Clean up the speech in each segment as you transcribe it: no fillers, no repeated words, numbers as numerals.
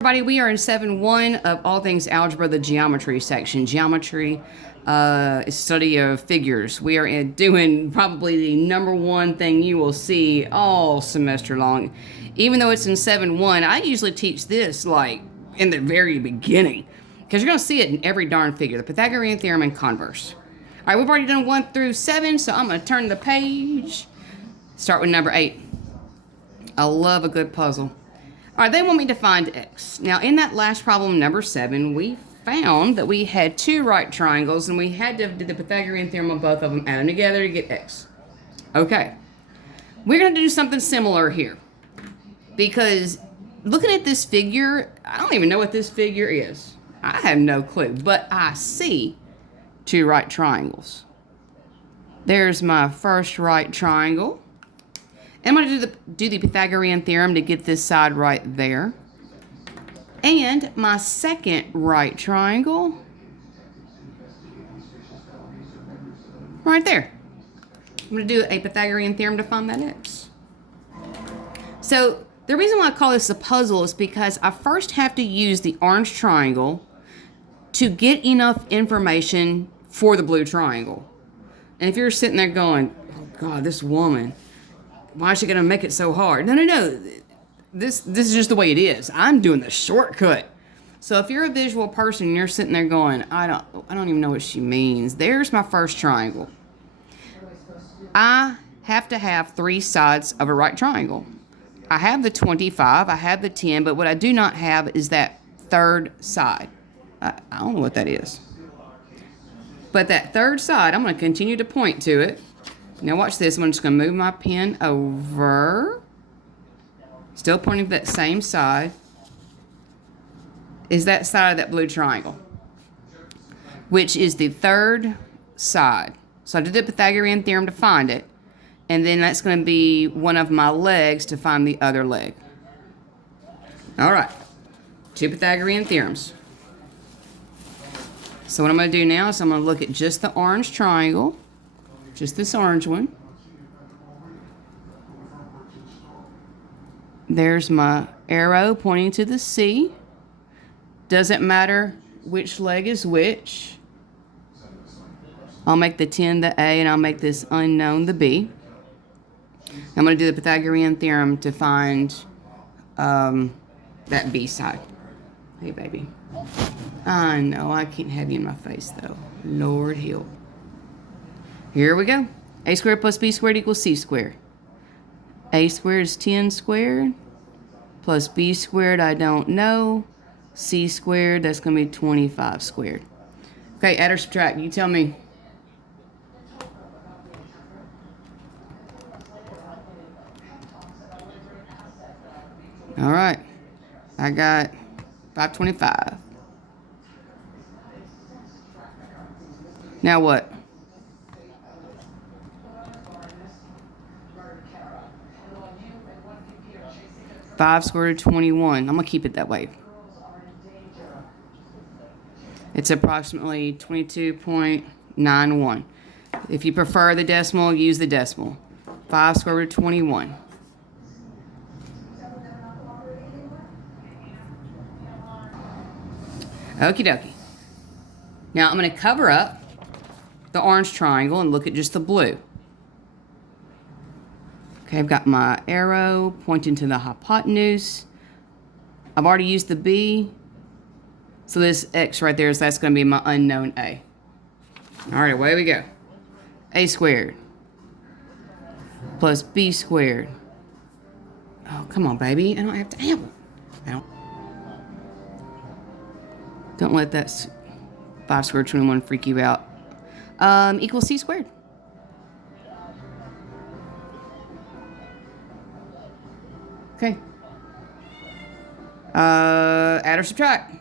Everybody, we are in 7-1 of all things algebra, the geometry section. Geometry is study of figures. We are doing probably the number one thing you will see all semester long. Even though it's in 7-1, I usually teach this like in the very beginning because you're going to see it in every darn figure. The Pythagorean Theorem and Converse. All right, we've already done 1 through 7, so I'm going to turn the page. Start with number 8. I love a good puzzle. All right, they want me to find x. Now, in that last problem, number 7, we found that we had 2 right triangles, and we had to do the Pythagorean theorem on both of them, add them together to get x. Okay, we're going to do something similar here. Because looking at this figure, I don't even know what this figure is. I have no clue, but I see 2 right triangles. There's my first right triangle. I'm going to do the Pythagorean theorem to get this side right there. And my second right triangle, right there. I'm going to do a Pythagorean theorem to find that x. So the reason why I call this a puzzle is because I first have to use the orange triangle to get enough information for the blue triangle. And if you're sitting there going, oh God, this woman, why is she going to make it so hard? No. This is just the way it is. I'm doing the shortcut. So if you're a visual person and you're sitting there going, I don't even know what she means. There's my first triangle. I have to have 3 sides of a right triangle. I have the 25, I have the 10, but what I do not have is that third side. I don't know what that is. But that third side, I'm going to continue to point to it. Now watch this. I'm just going to move my pen over. Still pointing to that same side. Is that side of that blue triangle, which is the third side. So I did the Pythagorean theorem to find it. And then that's going to be one of my legs to find the other leg. All right. 2 Pythagorean theorems. So what I'm going to do now is I'm going to look at just the orange triangle. Just this orange one. There's my arrow pointing to the C. Doesn't matter which leg is which. I'll make the 10 the A and I'll make this unknown the B. I'm going to do the Pythagorean theorem to find that B side. Hey, baby. I know I can't have you in my face, though. Lord help. Here we go. A squared plus B squared equals C squared. A squared is 10 squared. Plus B squared, I don't know. C squared, that's going to be 25 squared. Okay, add or subtract. You tell me. All right. I got 525. Now what? 5 squared root of 21. I'm going to keep it that way. It's approximately 22.91. If you prefer the decimal, use the decimal. 5 squared root of 21. Okie dokie. Now I'm going to cover up the orange triangle and look at just the blue. Okay, I've got my arrow pointing to the hypotenuse. I've already used the B. So this X right there, so that's going to be my unknown A. All right, away we go. A squared plus B squared. Oh, come on, baby. I don't have to have it. Don't let that 5 squared 21 freak you out. Equals C squared. Okay. Add or subtract.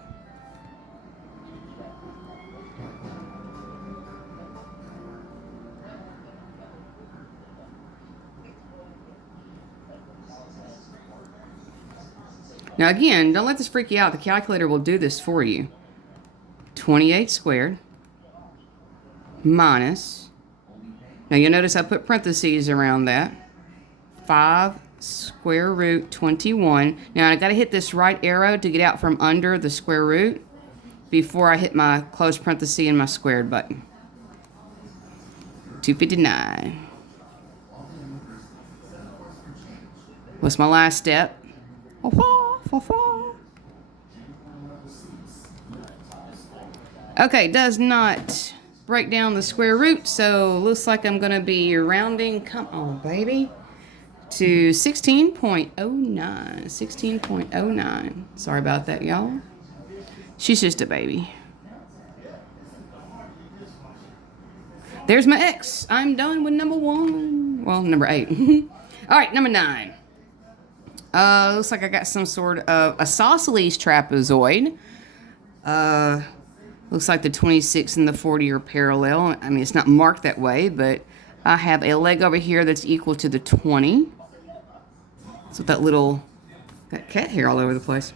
Now again, don't let this freak you out. The calculator will do this for you. 28 squared minus, now you'll notice I put parentheses around that, 5 square root 21. Now I got to hit this right arrow to get out from under the square root before I hit my close parenthesis and my squared button. 259. What's my last step? Okay, does not break down the square root, so looks like I'm going to be rounding, come on baby, to 16.09. 16.09. Sorry about that, y'all. She's just a baby. There's my X. I'm done with number 1. Well, number 8. All right, number 9. Looks like I got some sort of isosceles trapezoid. Looks like the 26 and the 40 are parallel. I mean, it's not marked that way, but I have a leg over here that's equal to the 20. So that little, got cat hair all over the place.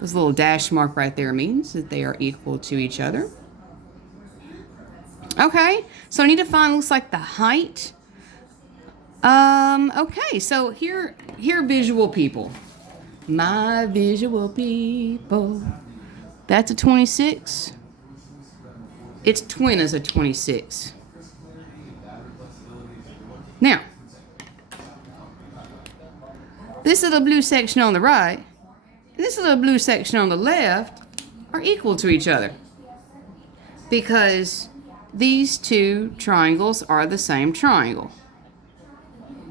This little dash mark right there means that they are equal to each other. Okay, so I need to find, looks like the height. Okay, so here visual people. My visual people. That's a 26. Its twin is a 26. Now, this little blue section on the right and this little blue section on the left are equal to each other because these two triangles are the same triangle.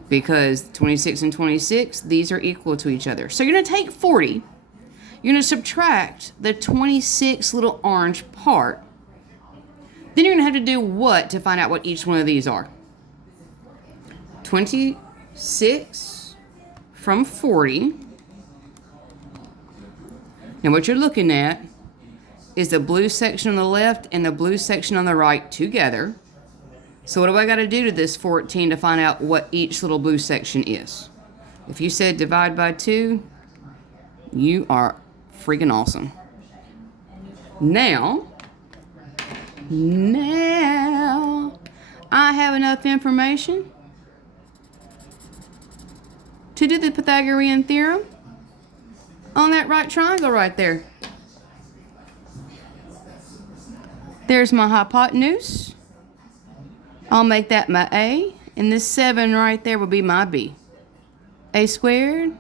Because 26 and 26, these are equal to each other. So you're going to take 40. You're going to subtract the 26 little orange part. Then you're going to have to do what to find out what each one of these are? 26 from 40. Now what you're looking at is the blue section on the left and the blue section on the right together. So what do I got to do to this 14 to find out what each little blue section is? If you said divide by 2, you are freaking awesome. Now, I have enough information to do the Pythagorean Theorem on that right triangle right there. There's my hypotenuse. I'll make that my A, and this 7 right there will be my B. A squared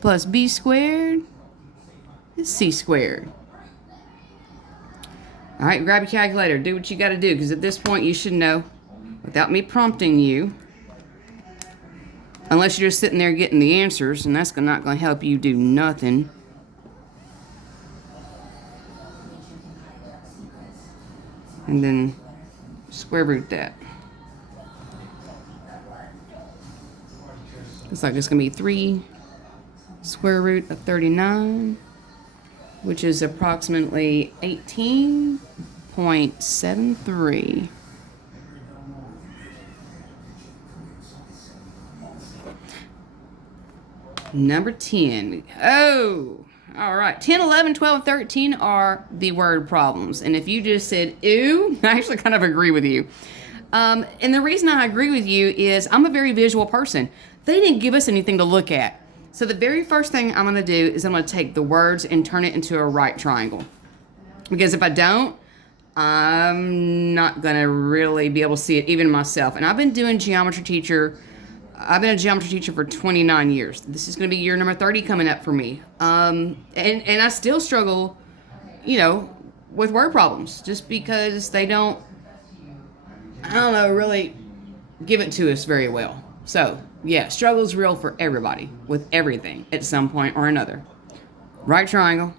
plus B squared is C squared. All right, grab your calculator. Do what you got to do, because at this point you should know, without me prompting you, unless you're just sitting there getting the answers, and that's not going to help you do nothing. And then square root that. Looks like it's going to be 3 square root of 39, which is approximately 18.73. Number 10. Oh, all right. 10, 11, 12, 13 are the word problems. And if you just said, ew, I actually kind of agree with you. And the reason I agree with you is I'm a very visual person. They didn't give us anything to look at. So the very first thing I'm going to do is I'm going to take the words and turn it into a right triangle. Because if I don't, I'm not going to really be able to see it even myself. And I've been a geometry teacher for 29 years. This is going to be year number 30 coming up for me. And I still struggle, with word problems just because they don't, really give it to us very well. So, yeah, struggle is real for everybody with everything at some point or another. Right triangle.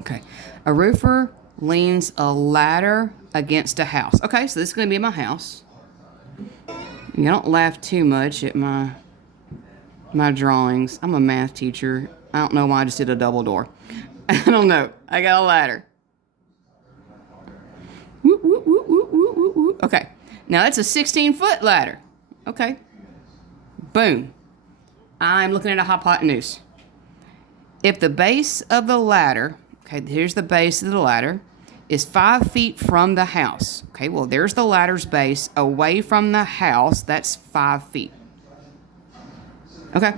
Okay. A roofer leans a ladder against a house. Okay, so this is going to be my house. You don't laugh too much at my drawings. I'm a math teacher. I don't know why I just did a double door. I don't know. I got a ladder. Whoop, whoop, whoop, whoop, whoop, whoop, whoop. Okay, now that's a 16-foot ladder. Okay. Boom. I'm looking at a hypotenuse. If the base of the ladder, okay, here's the base of the ladder, is 5 feet from the house. Okay, well, there's the ladder's base. Away from the house, that's 5 feet. Okay.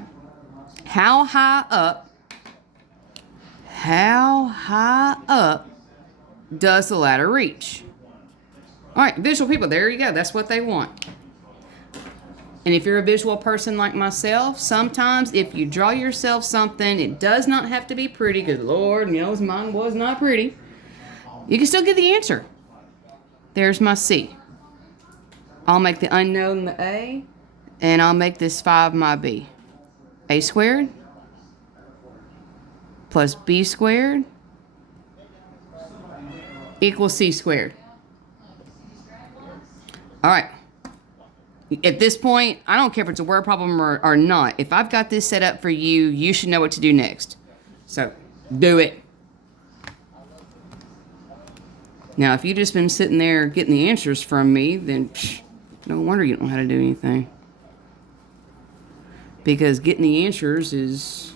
How high up does the ladder reach? All right, visual people, there you go. That's what they want. And if you're a visual person like myself, sometimes if you draw yourself something, it does not have to be pretty, because Lord knows mine was not pretty. You can still get the answer. There's my C. I'll make the unknown the A, and I'll make this 5 my B. A squared plus B squared equals C squared. All right. At this point, I don't care if it's a word problem or not. If I've got this set up for you, you should know what to do next. So, do it. Now, if you've just been sitting there getting the answers from me, then no wonder you don't know how to do anything. Because getting the answers is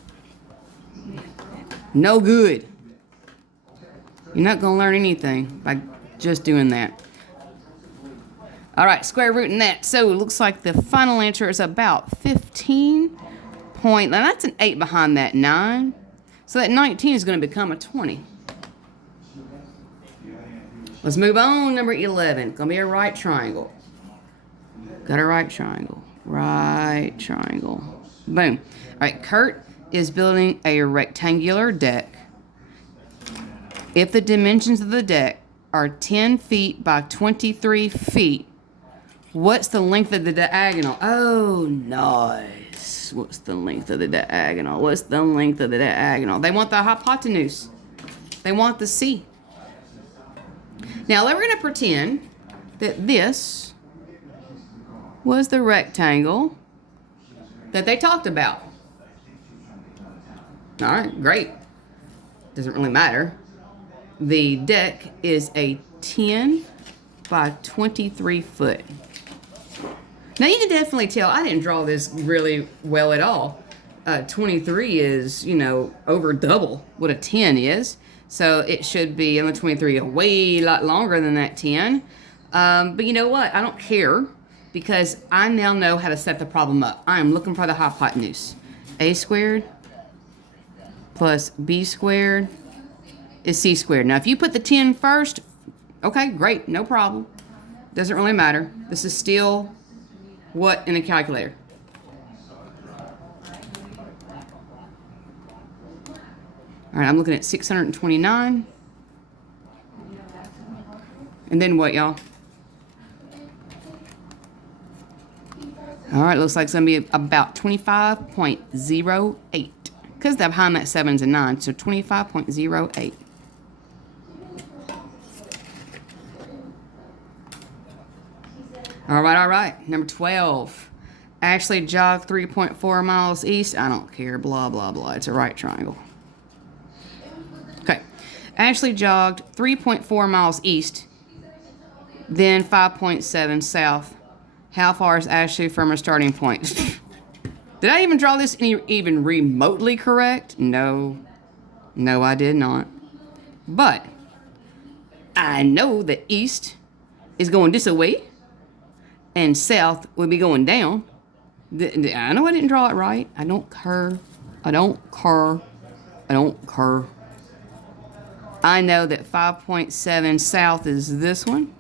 no good. You're not going to learn anything by just doing that. All right, square rooting that. So it looks like the final answer is about 15 point. Now that's an 8 behind that 9. So that 19 is going to become a 20. Let's move on. Number 11. It's going to be a right triangle. Got a right triangle. Right triangle. Boom. All right, Kurt is building a rectangular deck. If the dimensions of the deck are 10 feet by 23 feet, what's the length of the diagonal? Oh, nice. What's the length of the diagonal? What's the length of the diagonal? They want the hypotenuse. They want the C. Now, we're going to pretend that this was the rectangle that they talked about. All right, great. Doesn't really matter. The deck is a 10 by 23 foot. Now you can definitely tell I didn't draw this really well at all. 23 is, over double what a 10 is. So it should be, on the 23, a way lot longer than that 10. But you know what? I don't care, because I now know how to set the problem up. I am looking for the hypotenuse. A squared plus B squared is C squared. Now if you put the 10 first, okay, great, no problem. Doesn't really matter. This is still what in a calculator? All right, I'm looking at 629. And then what, y'all? All right, looks like it's going to be about 25.08. Because behind that 7's a 9, so 25.08. All right. Number 12. Ashley jogged 3.4 miles east. I don't care. Blah, blah, blah. It's a right triangle. Okay. Ashley jogged 3.4 miles east, then 5.7 south. How far is Ashley from her starting point? Did I even draw this even remotely correct? No. No, I did not. But I know that east is going this way, and south will be going down. I know I didn't draw it right. I don't care. I know that 5.7 south is this one.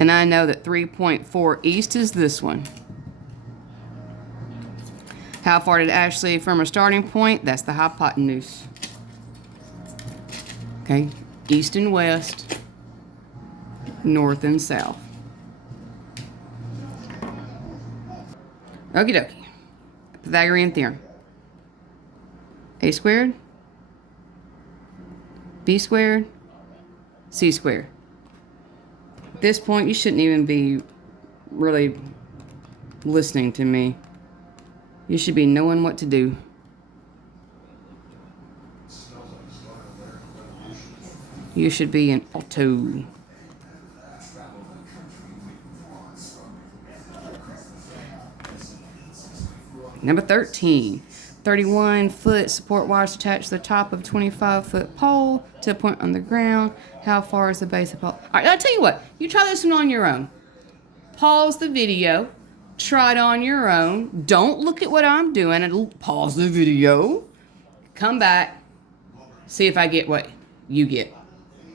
And I know that 3.4 east is this one. How far did Ashley from her starting point? That's the hypotenuse. Okay, east and west, north and south. Okie dokie. Pythagorean Theorem. A squared, B squared, C squared. At this point, you shouldn't even be really listening to me. You should be knowing what to do. You should be in auto. Number 13. 31-foot support wires attached to the top of a 25-foot pole to a point on the ground. How far is the base of the pole? All right, I'll tell you what. You try this one on your own. Pause the video. Try it on your own. Don't look at what I'm doing. And pause the video. Come back. See if I get what you get.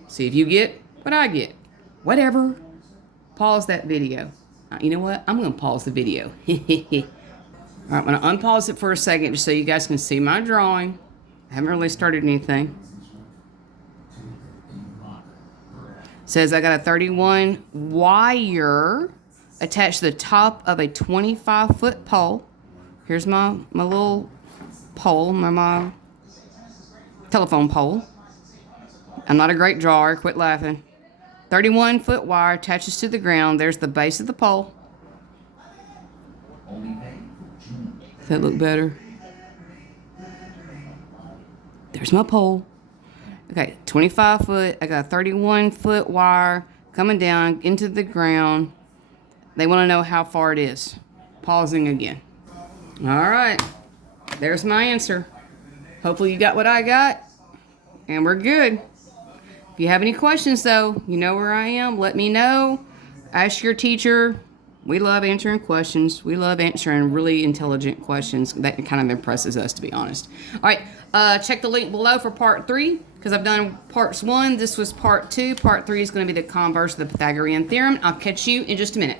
See if you get what I get. Whatever. Pause that video. You know what? I'm going to pause the video. All right, I'm going to unpause it for a second just so you guys can see my drawing. I haven't really started anything. It says I got a 31 wire attached to the top of a 25-foot pole. Here's my little pole, my telephone pole. I'm not a great drawer. Quit laughing. 31-foot wire attaches to the ground. There's the base of the pole. Does that look better? There's my pole. Okay, 25 foot. I got a 31-foot wire coming down into the ground. They want to know how far it is. Pausing again. All right. There's my answer. Hopefully you got what I got. And we're good. If you have any questions, though, you know where I am. Let me know. Ask your teacher. We love answering questions. We love answering really intelligent questions. That kind of impresses us, to be honest. All right. Check the link below for part 3 because I've done parts 1. This was part 2. Part 3 is going to be the converse of the Pythagorean theorem. I'll catch you in just a minute.